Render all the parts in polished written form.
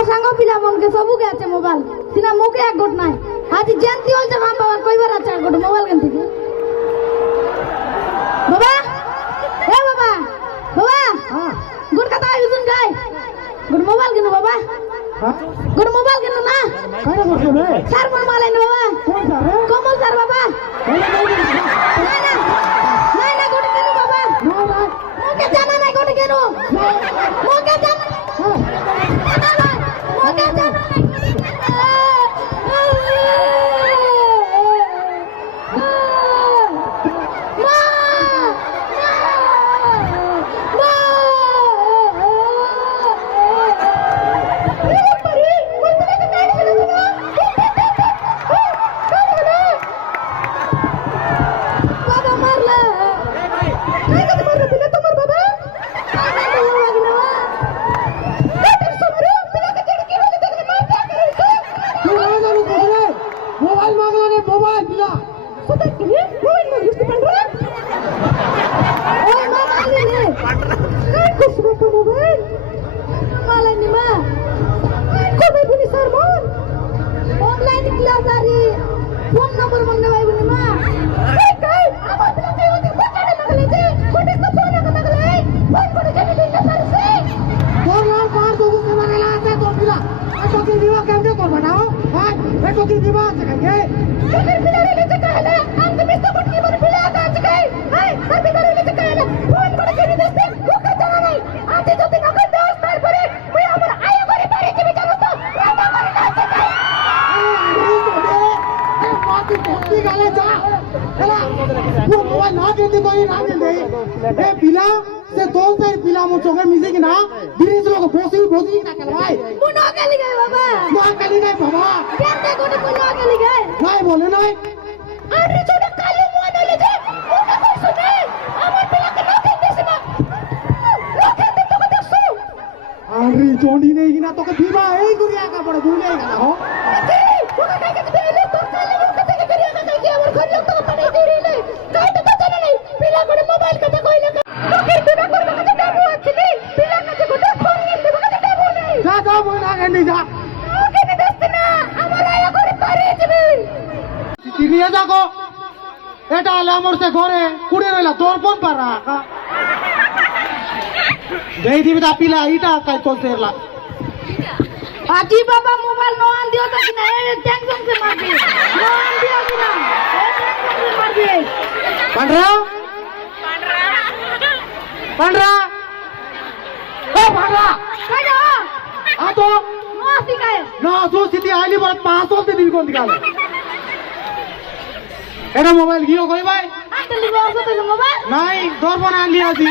আমার সাঙ্গ পিলা মনকে সবুকে আছে মোবাইল সিনা মুখে এক গোট নাই আজি জানতি হল যে বাম বাবা কইবার আছে এক গোট মোবাইল কেন থেকে বাবা এ বাবা বাবা হ্যাঁ গুড কথা ইউজুন গাই গুড মোবাইল কেন বাবা হ্যাঁ গুড মোবাইল কেন না কারা করছে রে স্যার মন মালেন বাবা কোন স্যার রে কমল স্যার বাবা না না না না গুড কেন বাবা মুখে জানা নাই গুড কেন মুখে জানা মুখে জানা मोबाइल मांगला ने मोबाइल दिला सुधा किनी मोबाइल में घुसते पड़ रहा ओए मोबाइल ले काय कुछ का मोबाइल माला नि मा को बे पुनी सर मोन ऑनलाइन क्लास आरी फोन नंबर मन भाई बुनी मा काय আমার পিলা কে ওদি পকেটে লাগলে যে কোটে তো ফোন লাগলে ফোন করে কেন দিন না পারছে তোর লাল পার তো মুখে মাগলা আছে তোর পিলা এত কি দিবা কেমনে করবে না হ্যাঁ এত কি দিবা আছে কাকে তোকে পিলা রে লেতে কাহলে আমি মিস্ত কোটি বড় পিলা আছে কাই হাই তার পিলা রে লেতে কাহলে ফোন করে কেন দিতে ওকে জানা নাই আজে যদি নকে 10 তারপরে মই আমার আয় করে বাড়ি যাবে জানো তো রান্না করে কাছে যাই माती कोती गाले जा चला वो मोबाइल ना देते कोई ना देते ए पिला से दोन से पिला मो चोगे मिसे की ना ब्रिज लोग बोसी ना करवाए मुनो गली गए बाबा ना कली नहीं बाबा কেন কোটি মুনো গলি गए नहीं बोले नहीं আরে ছোট কালো মুনো ले যে ওটা কইছ না আমার পিলাকে না দিতেছ না লোকে দিতে তো দেখছো अरे जोड़ी नहीं की ना तो के दीवा ए गुरिया का बड़ा भूल गया हो ওটা কাকে দিলে তো কালো মুখে থেকে করিয়া না কাকে আমার ঘর লোক তো পাঠাই দিই রে কাইতে তো জানা নাই পিলা করে মোবাইল কথা কইলে লোকের বিনা করবে কাছে ডাবু আছে নি পিলা কাছে গোটা ফোন নিয়ে দেবে কাছে ডাবু নেই जा जा बोल ना गंडी जा ওকে দিতে না আমার আয়া করে পারে যাবে নিয়ে যাকো এটা হলে আমার সে ঘরে কুড়ে রইলা তোর ফোন পারা দেই দিবি তা পিলা ইটা কাই করতে এলা আজি বাবা মোবাইল নো আন দিও তো কিনা এ টেনশন से मार दे नो आन दियो किना ए टेंशन से मार दे पंडरा पंडरा ओ पंडरा काजो आ तो नो सिकाय ना जो स्थिति आइली बरत 500 ते दिन कोन दिखाले এটা মোবাইল গিयो কই ভাই আতে লিবো আসো তো মোবাইল নাই দরবন আনলি আজি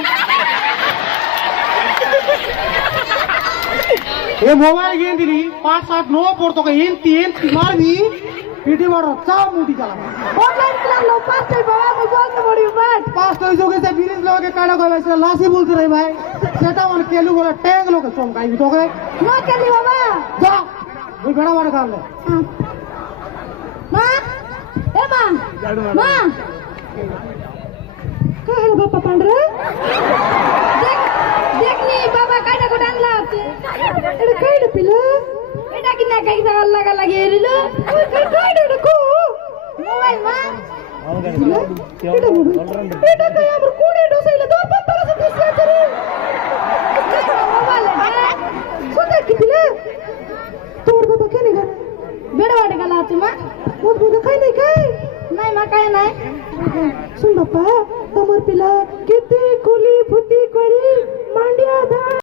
ये मोबाइल गेम दिली 5-7-9 पर तो कहीं 3 मारनी पीटी बड़ा चाव मुटी चला ऑनलाइन क्लास लो पास से बाबा मोबाइल से बड़ी बात पास तो जो के से बिजनेस लोग के काड़ा कोई वैसे लासी बोलते रहे भाई सेटा वन केलू बोला टैग लोग के चमकाई भी तो के नो केली बाबा जा वो बड़ा बड़ा काम ले मां ए मां कहल बापा पांडरे देखनी बाबा काडा को डानला एडे काडा पिला एडा किना काई सा लगा लगे हेरिलो काडा को मोबाइल मां एडा मोबाइल एडा काय हमर कोडे डोसैले दो पत्तर से दिस करे मोबाइल सुंदर की पिला तोर बाबा केने गर बेडा वाडे गला आछे मां मोद बोदा काय नाही काय नाही मा काय नाही सुन बापा तमर पिला किती कुली फुटी करी मांडिया धा